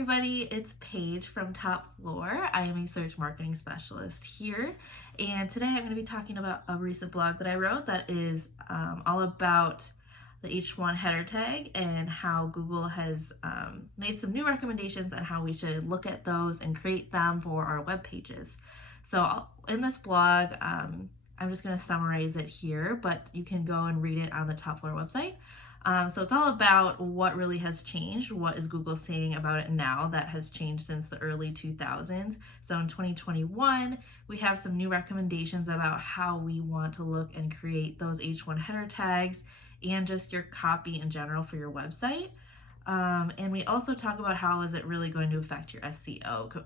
everybody, it's Paige from Top Floor. I am a search marketing specialist here, and today I'm going to be talking about a recent blog that I wrote that is all about the H1 header tag and how Google has made some new recommendations on how we should look at those and create them for our web pages. So in this blog, I'm just going to summarize it here, but you can go and read it on the Top Floor website. So it's all about what really has changed. What is Google saying about it now that has changed since the early 2000s? So in 2021, we have some new recommendations about how we want to look and create those H1 header tags and just your copy in general for your website. And we also talk about how is it really going to affect your SEO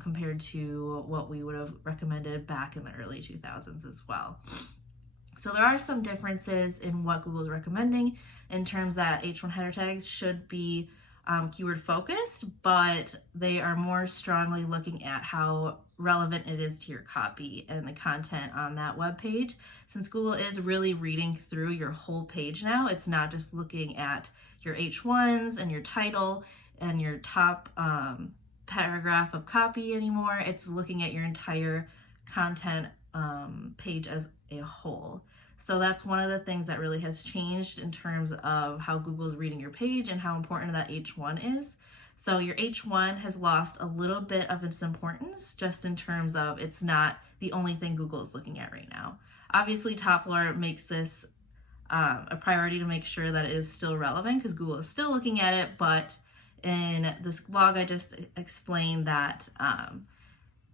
compared to what we would have recommended back in the early 2000s as well. So there are some differences in what Google is recommending in terms that H1 header tags should be keyword focused, but they are more strongly looking at how relevant it is to your copy and the content on that web page. Since Google is really reading through your whole page now, it's not just looking at your H1s and your title and your top paragraph of copy anymore. It's looking at your entire content page as a whole. So that's one of the things that really has changed in terms of how Google's reading your page and how important that H1 is. So your H1 has lost a little bit of its importance just in terms of it's not the only thing Google is looking at right now. Obviously, Top Floor makes this a priority to make sure that it is still relevant because Google is still looking at it, but in this blog I just explained that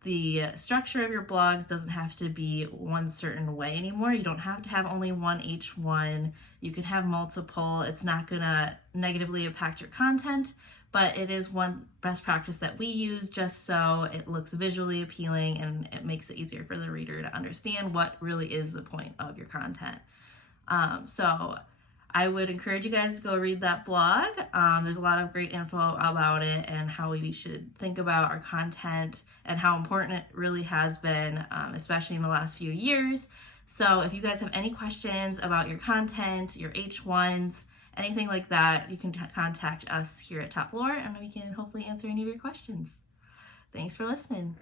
the structure of your blogs doesn't have to be one certain way anymore. You don't have to have only one H1. You can have multiple. It's not going to negatively impact your content, but it is one best practice that we use just so it looks visually appealing and it makes it easier for the reader to understand what really is the point of your content. So I would encourage you guys to go read that blog. There's a lot of great info about it and how we should think about our content and how important it really has been, especially in the last few years. So if you guys have any questions about your content, your H1s, anything like that, you can contact us here at Top Floor and we can hopefully answer any of your questions. Thanks for listening.